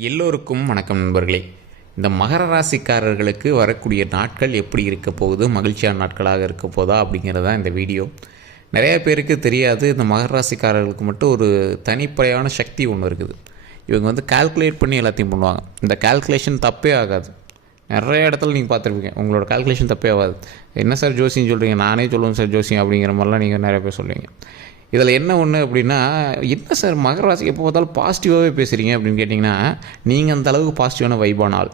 எல்லோருக்கும் வணக்கம் நண்பர்களே. இந்த மகர ராசிக்காரர்களுக்கு வரக்கூடிய நாட்கள் எப்படி இருக்க போகுது? மகிழ்ச்சியான நாட்களாக இருக்க போதா? அப்படிங்கிறது தான் இந்த வீடியோ. நிறைய பேருக்கு தெரியாது இந்த மகர ராசிக்காரர்களுக்கு மட்டும் ஒரு தனிப்படையான சக்தி ஒன்று இருக்குது. இவங்க வந்து கால்குலேட் பண்ணி எல்லாத்தையும் பண்ணுவாங்க. இந்த கால்குலேஷன் தப்பே ஆகாது. நிறைய இடத்துல நீங்கள் பார்த்துருப்பீங்க உங்களோட கால்குலேஷன் தப்பே ஆகாது. என்ன சார் ஜோசின்னு சொல்கிறீங்க நானே சொல்லுவேன் சார் ஜோசியம் அப்படிங்கிற மாதிரிலாம் நீங்கள் நிறைய பேர் சொல்லுவீங்க. இதில் என்ன ஒன்று அப்படின்னா என்ன சார் மகர ராசிக்கு எப்போ பார்த்தாலும் பாசிட்டிவாகவே பேசுகிறீங்க அப்படின்னு கேட்டிங்கன்னா நீங்கள் அந்த அளவுக்கு பாசிட்டிவான வைபான ஆள்.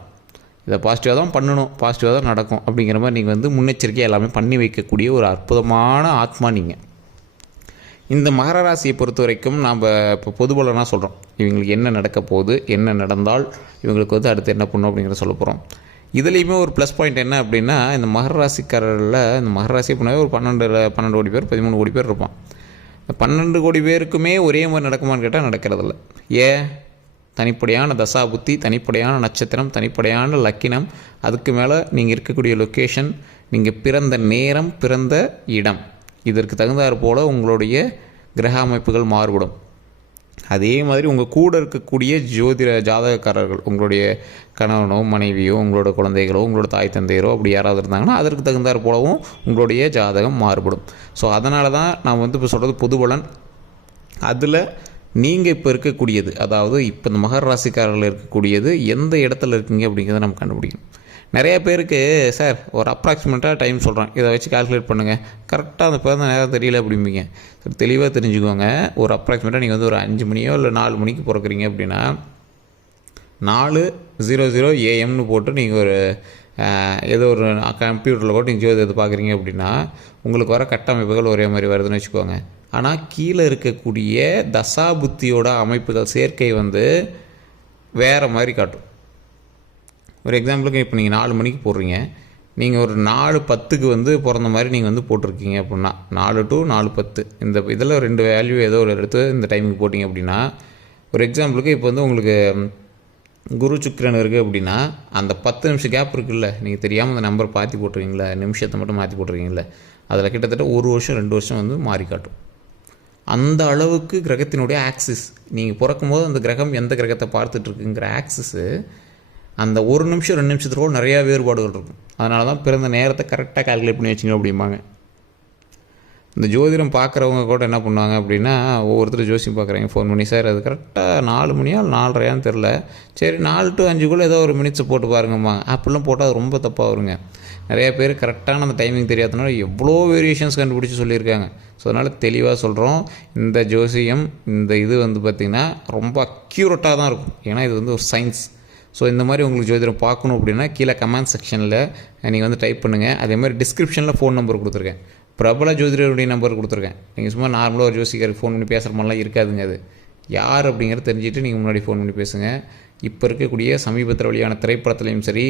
இதை பாசிட்டிவாக தான் பண்ணணும் பாசிட்டிவாக தான் நடக்கும் அப்படிங்கிற மாதிரி நீங்கள் வந்து முன்னெச்சரிக்கை எல்லாமே பண்ணி வைக்கக்கூடிய ஒரு அற்புதமான ஆத்மா நீங்கள் இந்த மகர ராசியை பொறுத்த வரைக்கும் நாம் இப்போ பொதுபலனாக சொல்கிறோம் இவங்களுக்கு என்ன நடக்க போகுது என்ன நடந்தால் இவங்களுக்கு வந்து அடுத்து என்ன பண்ணும் அப்படிங்கிறத சொல்ல போகிறோம் இதுலேயுமே ஒரு ப்ளஸ் பாயிண்ட் என்ன அப்படின்னா இந்த மகர ராசிக்காரரில் இந்த மகர ராசி பண்ணவே ஒரு பன்னெண்டு பன்னெண்டு கோடி பேர் பதிமூணு கோடி பேர் இருப்பான். இந்த பன்னெண்டு கோடி பேருக்குமே ஒரே மாதிரி நடக்குமான்னு கேட்டால் நடக்கிறதில்ல. ஏன் தனிப்படையான தசா புத்தி தனிப்படையான நட்சத்திரம் தனிப்படையான லக்கினம் அதுக்கு மேலே நீங்கள் இருக்கக்கூடிய லொக்கேஷன் நீங்கள் பிறந்த நேரம் பிறந்த இடம். இதற்கு தகுந்தாற் போல் உங்களுடைய கிரக அமைப்புகள் மாறுபடும். அதே மாதிரி உங்கள் கூட இருக்கக்கூடிய ஜோதிட ஜாதகக்காரர்கள் உங்களுடைய கணவனோ மனைவியோ உங்களோட குழந்தைகளோ உங்களோட தாய் தந்தையரோ அப்படி யாராவது இருந்தாங்கன்னா அதற்கு தகுந்தாற் போலவும் உங்களுடைய ஜாதகம் மாறுபடும். ஸோ அதனால தான் நான் வந்து இப்போ சொல்கிறது பொதுபலன் அதில் நீங்கள் இப்போ இருக்கக்கூடியது அதாவது இப்போ இந்த மகர ராசிக்காரர்கள் இருக்கக்கூடியது எந்த இடத்துல இருக்கீங்க அப்படிங்கிறத நம்ம கண்டுபிடிக்கணும். நிறைய பேருக்கு சார் ஒரு அப்ராக்சிமேட்டாக டைம் சொல்கிறேன் இதை வச்சு கால்குலேட் பண்ணுங்கள் கரெக்டாக அந்த பிறந்த நேரம் தெரியல அப்படிம்பீங்க. சார் தெளிவாக தெரிஞ்சுக்கோங்க. ஒரு அப்ராக்சிமேட்டாக நீங்கள் வந்து ஒரு அஞ்சு மணியோ இல்லை நாலு மணிக்கு பிறக்குறீங்க அப்படின்னா நாலு ஜீரோ ஜீரோ ஏஎம்னு போட்டு நீங்கள் ஒரு ஏதோ ஒரு கம்ப்யூட்டரில் போட்டு நீங்கள் ஜோதி எது பார்க்குறீங்க அப்படின்னா உங்களுக்கு வர கட்டமைப்புகள் ஒரே மாதிரி வருதுன்னு வச்சுக்கோங்க. ஆனால் கீழே இருக்கக்கூடிய தசா புத்தியோட அமைப்புகள் சேர்க்கை வந்து வேறு மாதிரி காட்டும். ஒரு எக்ஸாம்பிளுக்கு இப்போ நீங்கள் நாலு மணிக்கு போடுறீங்க. நீங்கள் ஒரு நாலு பத்துக்கு வந்து பிறந்த மாதிரி நீங்கள் வந்து போட்டிருக்கீங்க அப்படின்னா நாலு டு நாலு பத்து. இந்த இதில் ரெண்டு வேல்யூ ஏதோ ஒரு எடுத்து இந்த டைமுக்கு போட்டிங்க அப்படின்னா ஒரு எக்ஸாம்பிளுக்கு இப்போ வந்து உங்களுக்கு குரு சுக்கிரன் இருக்குது அப்படின்னா அந்த பத்து நிமிஷம் கேப் இருக்குல்ல. நீங்கள் தெரியாமல் அந்த நம்பர் மாற்றி போட்டிருக்கீங்களா நிமிஷத்தை மட்டும் மாற்றி போட்டிருக்கீங்களா அதில் கிட்டத்தட்ட ஒரு வருஷம் ரெண்டு வருஷம் வந்து மாறி காட்டும். அந்த அளவுக்கு கிரகத்தினுடைய ஆக்சிஸ் நீங்கள் பிறக்கும்போது அந்த கிரகம் எந்த கிரகத்தை பார்த்துட்ருக்குங்கிற ஆக்சிஸு அந்த ஒரு நிமிஷம் ரெண்டு நிமிஷத்துக்கு நிறையா வேறுபாடுகள் இருக்கும். அதனால தான் பிறந்த நேரத்தை கரெக்டாக கால்குலேட் பண்ணி வச்சுங்க அப்படிம்பாங்க. இந்த ஜோதிடம் பார்க்குறவங்க கூட என்ன பண்ணுவாங்க அப்படின்னா ஒவ்வொருத்தர் ஜோசியம் பார்க்குறாங்க ஃபோன் பண்ணி சார் அது கரெக்டாக நாலு மணியா நாலரையான்னு தெரில சரி நாலு டு அஞ்சுக்குள்ளே ஏதோ ஒரு மினிட்ஸ் போட்டு பாருங்கம்மா அப்படிலாம் போட்டால் அது ரொம்ப தப்பாக வருங்க. நிறைய பேர் கரெக்டான அந்த டைமிங் தெரியாதனால எவ்வளோ வேரியேஷன்ஸ் கண்டுபிடிச்சி சொல்லியிருக்காங்க. ஸோ அதனால் தெளிவாக சொல்கிறோம் இந்த ஜோசியம் இந்த இது வந்து பார்த்திங்கன்னா ரொம்ப அக்யூரட்டாக தான் இருக்கும். ஏன்னா இது வந்து ஒரு சயின்ஸ் ஸோ இந்த மாதிரி உங்களுக்கு ஜோதிடம் பார்க்கணும் அப்படின்னா கீழே கமெண்ட் செக்ஷனில் நீங்கள் வந்து டைப் பண்ணுங்கள் அதே மாதிரி டிஸ்கிரிப்ஷனில் ஃபோன் நம்பர் கொடுத்துருக்கேன். பிரபல ஜோதிடருடைய நம்பர் கொடுத்துருக்கேன். நீங்கள் சும்மா நார்மலாக ஒரு ஜோசிக்காருக்கு ஃபோன் பண்ணி பேசுகிற மாதிரிலாம் இருக்காதுங்க அது. யார் அப்படிங்கிறத தெரிஞ்சுட்டு நீங்கள் முன்னாடி ஃபோன் பண்ணி பேசுங்க. இப்போ இருக்கக்கூடிய சமீபத்தில் வெளியான திரைப்படத்துலையும் சரி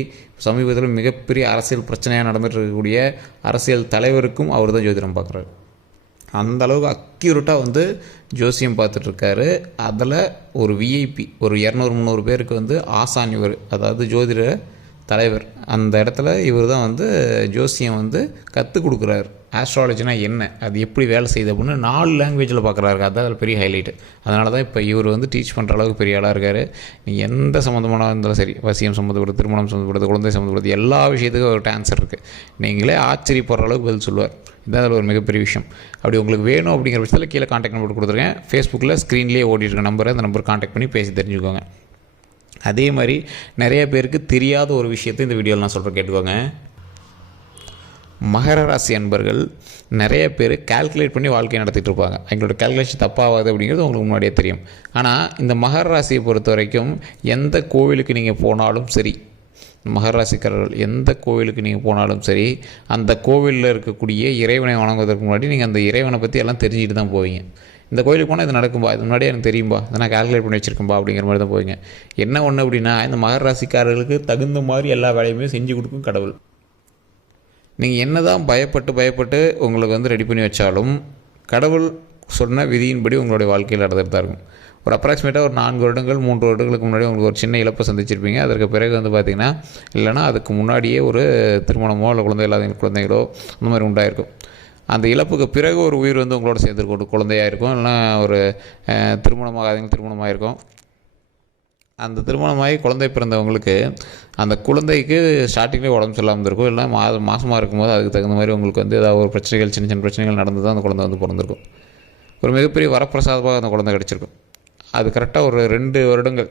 சமீபத்தில் மிகப்பெரிய அரசியல் பிரச்சனையாக நடந்துட்டு இருக்கக்கூடிய அரசியல் தலைவருக்கும் அவர் தான் ஜோதிடம் பார்க்குறாரு. அந்த அளவுக்கு அக்யூரேட்டாக வந்து ஜோசியம் பார்த்துட்ருக்காரு. அதில் ஒரு விஐபி ஒரு இரநூறு முந்நூறு பேருக்கு வந்து ஆசான் இவர் அதாவது ஜோதிட தலைவர். அந்த இடத்துல இவர் தான் வந்து ஜோசியம் வந்து கற்றுக் கொடுக்குறாரு. ஆஸ்ட்ராலஜினா என்ன அது எப்படி வேலை செய்யுது அப்படின்னு நாலு லாங்குவேஜில் பார்க்குறாரு அதான் அதில் பெரிய ஹைலைட்டு அதனால தான் இப்போ இவர் வந்து டீச் பண்ணுற அளவுக்கு பெரிய ஆளாக இருக்கார். நீ எந்த சம்மந்தமான இருந்தாலும் சரி வசியம் சம்மந்தப்படுது திருமணம் சம்மந்தப்படுது குழந்தை சம்மந்தப்படுது எல்லா விஷயத்துக்கும் ஒரு டான்சர் இருக்குது நீங்களே ஆச்சரியப்படுற அளவுக்கு பதில் சொல்லுவார். இதான் அதில் ஒரு மிகப்பெரிய விஷயம். அப்படி உங்களுக்கு வேணும் அப்படிங்கிற பட்சத்தில் கீழே காண்டாக்ட் நம்பர் கொடுத்துருக்கேன் ஃபேஸ்புக்கில் ஸ்க்ரீன்லேயே ஓடிட்டு இருக்க நம்பரை அந்த நம்பர் காண்டாக்ட் பண்ணி பேசி தெரிஞ்சுக்கோங்க. அதே மாதிரி நிறைய பேருக்கு தெரியாத ஒரு விஷயத்தை இந்த வீடியோவில் நான் சொல்கிறேன் கேட்டுக்கோங்க. மகர ராசி அன்பர்கள் நிறைய பேர் கால்குலேட் பண்ணி வாழ்க்கையை நடத்திட்டு இருப்பாங்க. எங்களோட கால்குலேஷன் தப்பாகாது அப்படிங்கிறது உங்களுக்கு முன்னாடியே தெரியும். ஆனால் இந்த மகர ராசியை பொறுத்த வரைக்கும் எந்த கோவிலுக்கு நீங்கள் போனாலும் சரி மகர ராசிக்காரர்கள் எந்த கோவிலுக்கு நீங்கள் போனாலும் சரி அந்த கோவிலில் இருக்கக்கூடிய இறைவனை வணங்குவதற்கு முன்னாடி நீங்கள் அந்த இறைவனை பற்றி எல்லாம் தெரிஞ்சுட்டு தான் போவீங்க. இந்த கோயிலுக்கு போனால் இது நடக்கும்பா? இது முன்னாடியே எனக்கு தெரியும்பா? இதை நான் கால்குலேட் பண்ணி வச்சிருக்கேன்பா அப்படிங்கிற மாதிரி தான் போவீங்க. என்ன ஒன்று அப்படின்னா இந்த மகர ராசிக்காரர்களுக்கு தகுந்த மாதிரி எல்லா வேலையுமே செஞ்சு கொடுக்கும் கடவுள். நீங்கள் என்ன தான் பயப்பட்டு பயப்பட்டு உங்களுக்கு வந்து ரெடி பண்ணி வச்சாலும் கடவுள் சொன்ன விதியின்படி உங்களுடைய வாழ்க்கையில் நடந்துகிட்டு தான் இருக்கும். ஒரு அப்ராக்சிமேட்டாக ஒரு நான்கு வருடங்கள் மூன்று வருடங்களுக்கு முன்னாடி உங்களுக்கு ஒரு சின்ன இழப்பை சந்திச்சிருப்பீங்க. அதற்கு பிறகு வந்து பார்த்திங்கன்னா இல்லைனா அதுக்கு முன்னாடியே ஒரு திருமணமோ இல்லை குழந்தை இல்லாத குழந்தைகளோ அந்த மாதிரி உண்டாயிருக்கும். அந்த இழப்புக்கு பிறகு ஒரு உயிர் வந்து உங்களோட சேர்ந்துருக்கும். ஒரு குழந்தையாக இருக்கும் இல்லைனா ஒரு அஹ், திருமணமாகாதவங்க திருமணமாக இருக்கும். அந்த திருமணமாகி குழந்தை பிறந்தவங்களுக்கு அந்த குழந்தைக்கு ஸ்டார்டிங்லேயே உடம்பு சரியில்லாமல் இருக்கும் இல்லை மா மாதமாக இருக்கும்போது அதுக்கு தகுந்த மாதிரி உங்களுக்கு வந்து ஏதாவது ஒரு பிரச்சனைகள் சின்ன சின்ன பிரச்சனைகள் நடந்து தான் அந்த குழந்தை வந்து பிறந்திருக்கும். ஒரு மிகப்பெரிய வரப்பிரசாதமாக அந்த குழந்தை கிடச்சிருக்கும். அது கரெக்டாக ஒரு ரெண்டு வருடங்கள்.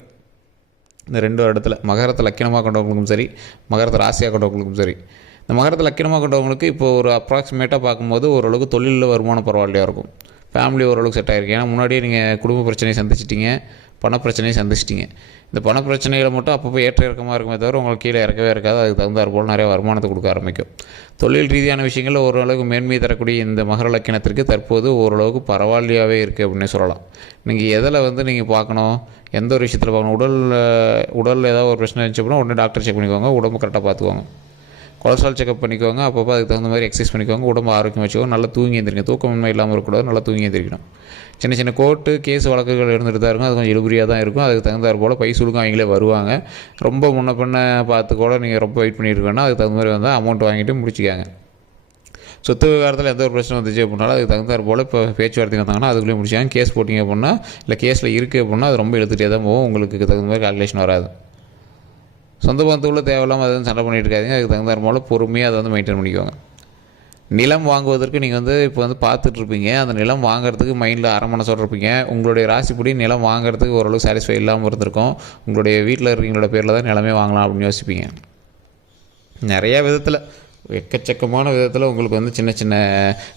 இந்த ரெண்டு வருடத்தில் மகரத்தை லக்கினமாக கொண்டவங்களுக்கும் சரி மகரத்தை ராசியாக கொண்டவங்களுக்கும் சரி. இந்த மகரத்தை லக்கினமாக கொண்டவங்களுக்கு இப்போ ஒரு அப்ராக்சிமேட்டாக பார்க்கும்போது ஓரளவுக்கு தொழிலில் வருமானம் பரவாயில்லையாக இருக்கும். ஃபேமிலி ஓரளவுக்கு செட் ஆகிருக்கு ஏன்னா முன்னாடியே நீங்கள் குடும்ப பிரச்சனையை சந்திச்சிட்டிங்க. பண பிரச்சனையை சந்திச்சிட்டிங்க. இந்த பண மட்டும் அப்பப்போ ஏற்ற இறக்கமாக இருக்குமே தவிர உங்களுக்கு கீழே இறக்கவே இருக்காது அதுக்கு தகுந்தாற் போல் நிறைய வருமானத்தை கொடுக்க ஆரம்பிக்கும். தொழில் ரீதியான விஷயங்களில் ஓரளவுக்கு மேன்மை தரக்கூடிய இந்த மகர லக்கணத்திற்கு தற்போது ஓரளவுக்கு பரவாயில்லையாகவே இருக்குது அப்படின்னு சொல்லலாம். நீங்கள் எதில் வந்து நீங்கள் பார்க்கணும் எந்த ஒரு விஷயத்தில் பார்க்கணும் உடல் உடலில் ஏதாவது ஒரு பிரச்சனை இருந்துச்சு அப்படின்னா உடனே டாக்டர் செக் பண்ணிக்கோங்க உடம்பு கரெக்டாக பார்த்துக்கோங்க. கொலஸ்ட்ரால் செக்அப் பண்ணிக்கோங்க அப்பப்போ அதுக்கு தகுந்த மாதிரி எக்ஸசைஸ் பண்ணிக்கோங்க. உடம்பு ஆரோக்கியம் வச்சுக்கோங்க. நல்லா தூங்கி எந்திரிங்க. தூக்கமின்மை இல்லாமல் இருக்கக்கூடாது. நல்லா தூங்கி எந்திரிக்கணும். சின்ன சின்ன கோர்ட்டு கேஸ் வழக்குகள் இருந்துட்டு தான் இருக்கும். அது கொஞ்சம் இழுபறியாக தான் இருக்கும். அதுக்கு தகுந்தாற் போல் பை சுழுக்கம் அவங்களே வருவாங்க. ரொம்ப முன்ன பின்ன பார்த்து கூட நீங்கள் ரொம்ப வெயிட் பண்ணிட்டு அதுக்கு தகுந்த மாதிரி வந்தால் அமௌண்ட் வாங்கிட்டு முடிச்சிக்காங்க. சொத்து விவகாரத்தில் எந்த ஒரு பிரச்சனை வந்துச்சு அப்படின்னாலும் அதுக்கு தகுந்தாற் போல் இப்போ பேச்சுவார்த்தை வந்தாங்கன்னா அதுக்குள்ளேயே முடிச்சாங்க கேஸ் போட்டிங்க அப்படின்னா இல்லை கேஸில் இருக்குது அப்படின்னா அது ரொம்ப எடுத்துகிட்டே தான் போகும். உங்களுக்கு தகுந்த மாதிரி கால்குலேஷன் வராது. சொந்த பந்தத்துக்குள்ளே தேவையில்லாமல் அதை வந்து சண்டை பண்ணிட்டுருக்காதீங்க அதுக்கு தகுந்த மூலம் பொறுமையாக அதை வந்து மெயின்டைன் பண்ணிக்கோங்க. நிலம் வாங்குவதற்கு நீங்கள் வந்து இப்போ வந்து பார்த்துட்ருப்பீங்க அந்த நிலம் வாங்குறதுக்கு மைண்டில் அரை மனசோட இருப்பீங்க. உங்களுடைய ராசிப்படி நிலம் வாங்குறதுக்கு ஓரளவுக்கு சாட்டிஸ்ஃபை இல்லாமல் இருந்திருக்கும். உங்களுடைய வீட்டில் இருக்கிறவங்களோட பேரில் தான் நிலமே வாங்கலாம் அப்படின்னு யோசிப்பீங்க. நிறையா விதத்தில் எக்கச்சக்கமான விதத்தில் உங்களுக்கு வந்து சின்ன சின்ன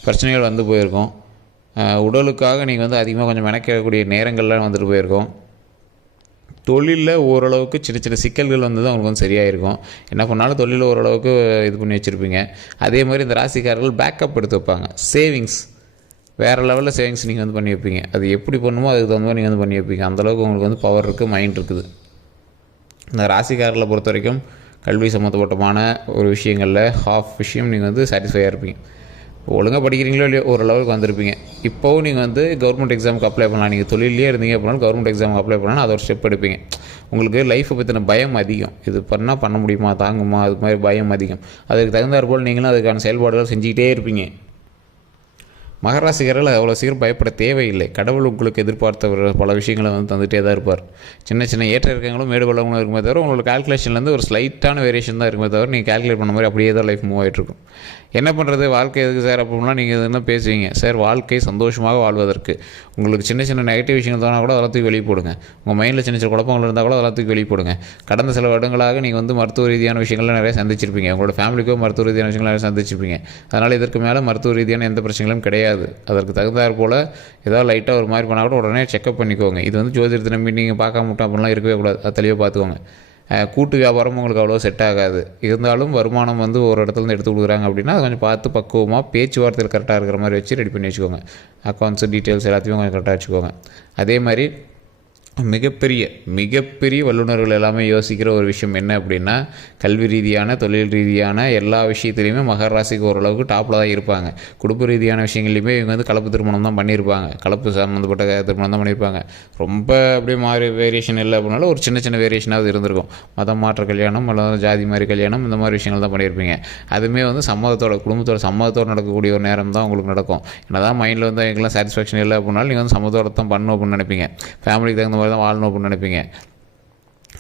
பிரச்சனைகள் வந்து போயிருக்கும். உடலுக்காக நீங்கள் வந்து அதிகமாக கொஞ்சம் மெனக்கக்கூடிய நேரங்கள்லாம் வந்துட்டு போயிருக்கோம். தொழிலில் ஓரளவுக்கு சின்ன சின்ன சிக்கல்கள் வந்து தான் உங்களுக்கு வந்து சரியாக இருக்கும் என்ன பண்ணாலும் தொழிலில் ஓரளவுக்கு இது பண்ணி வச்சுருப்பீங்க. அதே மாதிரி இந்த ராசிக்காரர்கள் பேக்கப் எடுத்து வைப்பாங்க. சேவிங்ஸ் வேறு லெவலில் சேவிங்ஸ் நீங்கள் வந்து பண்ணி வைப்பீங்க. அது எப்படி பண்ணுமோ அதுக்கு தகுந்த மாதிரி நீங்கள் வந்து பண்ணி வைப்பீங்க. அந்தளவுக்கு உங்களுக்கு வந்து பவர் இருக்குது மைண்ட் இருக்குது. இந்த ராசிக்காரர்களை பொறுத்த வரைக்கும் கல்வி சம்மந்தப்பட்டமான ஒரு விஷயங்களில் ஹாஃப் விஷயம் நீங்கள் வந்து சாட்டிஸ்ஃபையாக இருப்பீங்க. ஒழுங்காக படிக்கிறீங்களோ இல்லையோ ஓரளவுக்கு வந்திருப்பீங்க. இப்போவும் நீங்கள் வந்து கவர்மெண்ட் எக்ஸாமுக்கு அப்ளை பண்ணலாம். நீங்கள் தொழிலே இருந்தீங்க அப்படின்னா கவர்மெண்ட் எக்ஸாமுக்கு அப்ளை பண்ணலாம். அது ஒரு ஸ்டெப் எடுப்பீங்க. உங்களுக்கு லைஃப்பை பற்றின பயம் அதிகம். இது பண்ணால் பண்ண முடியுமா தாங்குமா அது மாதிரி பயம் அதிகம். அதுக்கு தகுந்தாற் போல் நீங்களும் அதுக்கான செயல்பாடுகள் செஞ்சுக்கிட்டே இருப்பீங்க. மகராசிகர்கள் அவ்வளோ சீக்கிரம் பயப்பட தேவையில்லை. கடவுள் உங்களுக்கு எதிர்பார்த்தவர் பல விஷயங்களை வந்து தந்துகிட்டே தான் இருப்பார். சின்ன சின்ன ஏற்ற இருக்கங்களும் மேடு பள்ளங்களும் இருக்குமே தவிர உங்களோட கால்குலேஷன்லேருந்து ஒரு ஸ்லைட்டான வேரியேஷன் தான் இருக்குமே தவிர நீங்கள் கால்குலேட் பண்ண மாதிரி அப்படியே தான் லைஃப் மூவ் ஆகிட்டுருக்கும் என்ன பண்ணுறது வாழ்க்கை எதுக்கு சார்? அப்படின்னா நீங்கள் என்ன பேசுவீங்க சார் வாழ்க்கை சந்தோஷமாக வாழ்வதற்கு உங்களுக்கு சின்ன சின்ன நெகட்டிவ் விஷயங்கள் தோணா கூட எல்லாத்துக்கு வெளியே போடுங்க. உங்கள் மைண்டில் சின்ன சின்ன குழப்பங்கள் இருந்தால் கூட அதெல்லாம் வெளியே போடுங்க. கடந்த சில வருடங்களாக நீங்கள் வந்து மருத்துவ ரீதியான விஷயங்கள்லாம் நிறைய சந்திச்சிருப்பீங்க. உங்களோட ஃபேமிலிக்கோ மருத்துவ ரீதியான விஷயங்கள் நிறைய சந்திச்சிருப்பீங்க. அதனால் இதற்கு மேலே மருத்துவ ரீதியான எந்த பிரச்சனைகளும் கிடையாது. அதற்கு தகுந்தாற் போல் ஏதாவது லைட்டாக ஒரு மாதிரி பண்ணால் கூட உடனே செக்அப் பண்ணிக்கோங்க. இது வந்து ஜோதிடத்தை நம்பி நீங்கள் பார்க்காம விட்டோம் அப்படிலாம் இருக்கவே கூடாது. அது தெளிவாக பார்த்துக்கோங்க. கூட்டு வியாபாரம் உங்களுக்கு அவ்வளோ செட் ஆகாது. இருந்தாலும் வருமானம் வந்து ஒரு இடத்துல இருந்து எடுத்து கொடுக்குறாங்க அப்படின்னா அது கொஞ்சம் பார்த்து பக்குவமாக பேச்சுவார்த்தையில் கரெக்டாக இருக்கிற மாதிரி வச்சு ரெடி பண்ணி வச்சுக்கோங்க. அக்கௌண்ட்ஸு டீட்டெயில்ஸ் எல்லாத்தையும் கொஞ்சம் கரெக்டாக வச்சுக்கோங்க. அதே மாதிரி மிகப்பெரிய மிகப்பெரிய வல்லுநர்கள் எல்லாமே யோசிக்கிற ஒரு விஷயம் என்ன அப்படின்னா கல்வி ரீதியான தொழில் ரீதியான எல்லா விஷயத்துலையுமே மகர ராசிக்கு ஓரளவுக்கு டாப்பில் தான் இருப்பாங்க. குடும்ப ரீதியான விஷயங்கள்லையுமே இவங்க வந்து கலப்பு திருமணம் தான் பண்ணியிருப்பாங்க. கலப்பு சம்மந்தப்பட்ட திருமணம் தான் பண்ணியிருப்பாங்க. ரொம்ப அப்படியே மாறி வேரியேஷன் இல்லை அப்படின்னாலும் ஒரு சின்ன சின்ன வேரியேஷனாவது இருந்திருக்கும். மதம் மாற்ற கல்யாணம் அல்லது ஜாதி மாதிரி கல்யாணம் இந்த மாதிரி விஷயங்கள் தான் பண்ணியிருப்பீங்க. அதுவுமே வந்து சம்மதத்தோட குடும்பத்தோட சம்மதத்தோடு நடக்கக்கூடிய ஒரு நேரம் தான் உங்களுக்கு நடக்கும். என்ன தான் மைண்டில் வந்து எங்கெல்லாம் சாட்டிஸ்ஃபேக்ஷன் இல்லை அப்படின்னாலும் நீங்கள் வந்து சம்மதத்தோட தான் பண்ணணும் அப்படின்னு நினைப்பீங்க. ஃபேமிலிக்கு தகுந்த மாதிரி தான் வாழணும் அப்படின்னு நினைப்பீங்க.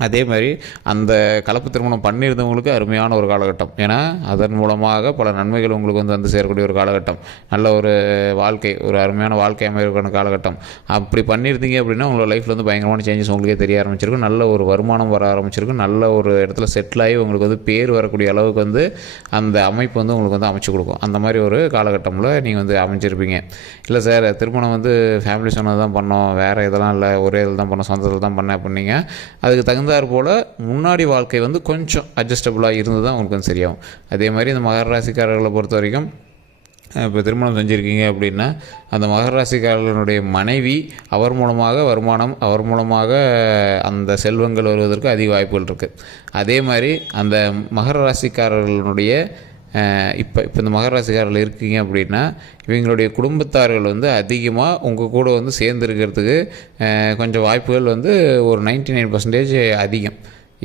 அதே மாதிரி அந்த கலப்பு திருமணம் பண்ணியிருந்தவங்களுக்கு அருமையான ஒரு காலகட்டம். ஏன்னா அதன் மூலமாக பல நன்மைகள் உங்களுக்கு வந்து வந்து சேரக்கூடிய ஒரு காலகட்டம். நல்ல ஒரு வாழ்க்கை ஒரு அருமையான வாழ்க்கை அமைக்கிற காலகட்டம். அப்படி பண்ணியிருந்தீங்க அப்படின்னா உங்களோட லைஃப்பில் வந்து பயங்கரமான சேஞ்சஸ் உங்களுக்கே தெரிய ஆரம்பிச்சிருக்கும். நல்ல ஒரு வருமானம் வர ஆரம்பிச்சிருக்கும். நல்ல ஒரு இடத்துல செட்டில் ஆகி உங்களுக்கு வந்து பேர் வரக்கூடிய அளவுக்கு வந்து அந்த அமைப்பு வந்து உங்களுக்கு வந்து அமைச்சு கொடுக்கும். அந்த மாதிரி ஒரு காலகட்டமில் நீங்கள் வந்து அமைஞ்சிருப்பீங்க. இல்லை சார் திருமணம் வந்து ஃபேமிலி சொன்னது தான் பண்ணோம். வேறு இதெல்லாம் இல்லை ஒரே இதில் தான் பண்ணோம் சொந்தத்தில் தான் பண்ணேன் அப்படின்னீங்க. அதுக்கு தகுந்த இருந்தார் போல் முன்னாடி வாழ்க்கை வந்து கொஞ்சம் அட்ஜஸ்டபுளாக இருந்து தான் உங்களுக்கு வந்து சரியாகும். அதே மாதிரி இந்த மகர ராசிக்காரர்களை பொறுத்த வரைக்கும் இப்போ திருமணம் செஞ்சுருக்கீங்க அப்படின்னா அந்த மகராசிக்காரர்களுடைய மனைவி அவர் மூலமாக வருமானம் அவர் மூலமாக அந்த செல்வங்கள் வருவதற்கு அதிக வாய்ப்புகள் இருக்குது அதே மாதிரி அந்த மகர ராசிக்காரர்களுடைய இப்போ இப்போ இந்த மகராசிக்காரில் இருக்கீங்க அப்படின்னா இவங்களுடைய குடும்பத்தார்கள் வந்து அதிகமாக உங்கள் கூட வந்து சேர்ந்துருக்கிறதுக்கு கொஞ்சம் வாய்ப்புகள் வந்து ஒரு நைன்டி நைன் பர்சன்டேஜ் அதிகம்.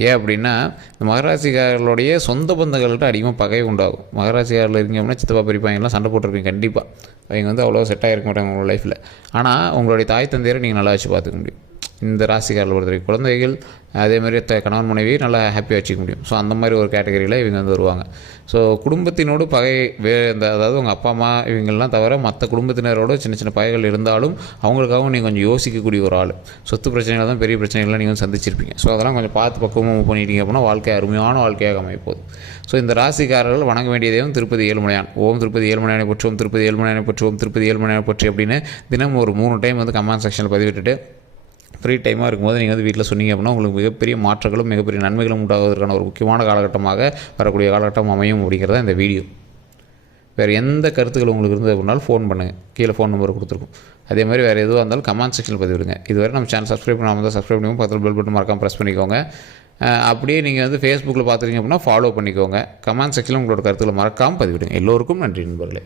ஏன் அப்படின்னா இந்த மகராசிக்காரர்களுடைய சொந்த பந்தங்கள்கிட்ட அதிகமாக பகை உண்டாகும். மகராசிக்காரில் இருக்கீங்க அப்படின்னா சித்தப்பா பெரியப்பா சண்டை போட்டிருப்பீங்க கண்டிப்பாக அவங்க வந்து அவ்வளோ செட்டாக இருக்க மாட்டாங்க உங்களோட லைஃப்பில் ஆனால் உங்களுடைய தாய் தந்தையரை நீங்கள் நல்லா வச்சு பார்த்துக்க முடியும். இந்த ராசிக்காரில் பொறுத்தவரைக்கும் குழந்தைகள் அதே மாதிரி த கணவன் மனைவியை நல்லா ஹாப்பியாக வச்சுக்க முடியும். ஸோ அந்த மாதிரி ஒரு கேட்டகரியில் இவங்க வந்து வருவாங்க. ஸோ குடும்பத்தினோடு பகை வே இந்த அதாவது உங்கள் அப்பா அம்மா இவங்கெல்லாம் தவிர மற்ற குடும்பத்தினரோட சின்ன சின்ன பகைகள் இருந்தாலும் அவங்களுக்காகவும் நீங்கள் கொஞ்சம் யோசிக்கக்கூடிய ஒரு ஆள். சொத்து பிரச்சனைகள் தான் பெரிய பிரச்சனைகள்லாம் நீங்கள் வந்து சந்திச்சிருப்பீங்க. ஸோ அதெல்லாம் கொஞ்சம் பார்த்து பக்குவமாக பண்ணிட்டீங்க அப்படின்னா வாழ்க்கை அருமையான வாழ்க்கையாக அமைப்போது ஸோ இந்த ராசிக்காரர்கள் வணங்க வேண்டியதையும் திருப்பதி ஏழுமலையான். ஓம் திருப்பதி ஏழுமலையானை பற்றுவோம் திருப்பதி ஏழுமலையானை பற்றுவோம் திருப்பதி ஏழுமலையானை பற்றி அப்படின்னு தினம் ஒரு மூணு டைம் வந்து கமெண்ட் செக்ஷனில் பதிவிட்டுட்டு ஃப்ரீ டைமாக இருக்கும்போது நீங்கள் வந்து வீட்டில் சொன்னீங்க அப்படின்னா உங்களுக்கு மிகப்பெரிய மாற்றங்களும் மிகப்பெரிய நன்மைகளும் உண்டாவதற்கான ஒரு முக்கியமான காலகட்டமாக வரக்கூடிய காலகட்டம் அமையும் அப்படிங்கிறத இந்த வீடியோ. வேறு எந்த கருத்துக்கள் உங்களுக்கு இருந்தது அப்படின்னாலும் ஃபோன் பண்ணுங்கள் கீழே ஃபோன் நம்பர் கொடுத்துருக்கோம். அதே மாதிரி வேறு எதுவாக இருந்தாலும் கமெண்ட் செக்ஷனில் பதிவிடுங்க. இதுவரை நம்ம சேனல் சப்ஸ்கிரைப் பண்ணாமல் தான் சப்ஸ்கிரைப் பண்ணி பக்கத்தில் பெல் பட்டன் மறக்காம ப்ரெஸ் பண்ணிக்கோங்க. அப்படியே நீங்கள் வந்து ஃபேஸ்புக்கில் பார்த்துருக்கீங்க அப்படின்னா ஃபாலோ பண்ணிக்கோங்க. கமெண்ட் செக்ஷனில் உங்களோட கருத்துக்களை மறக்காமல் பதிவிடுங்க. எல்லோருக்கும் நன்றி நண்பர்களே.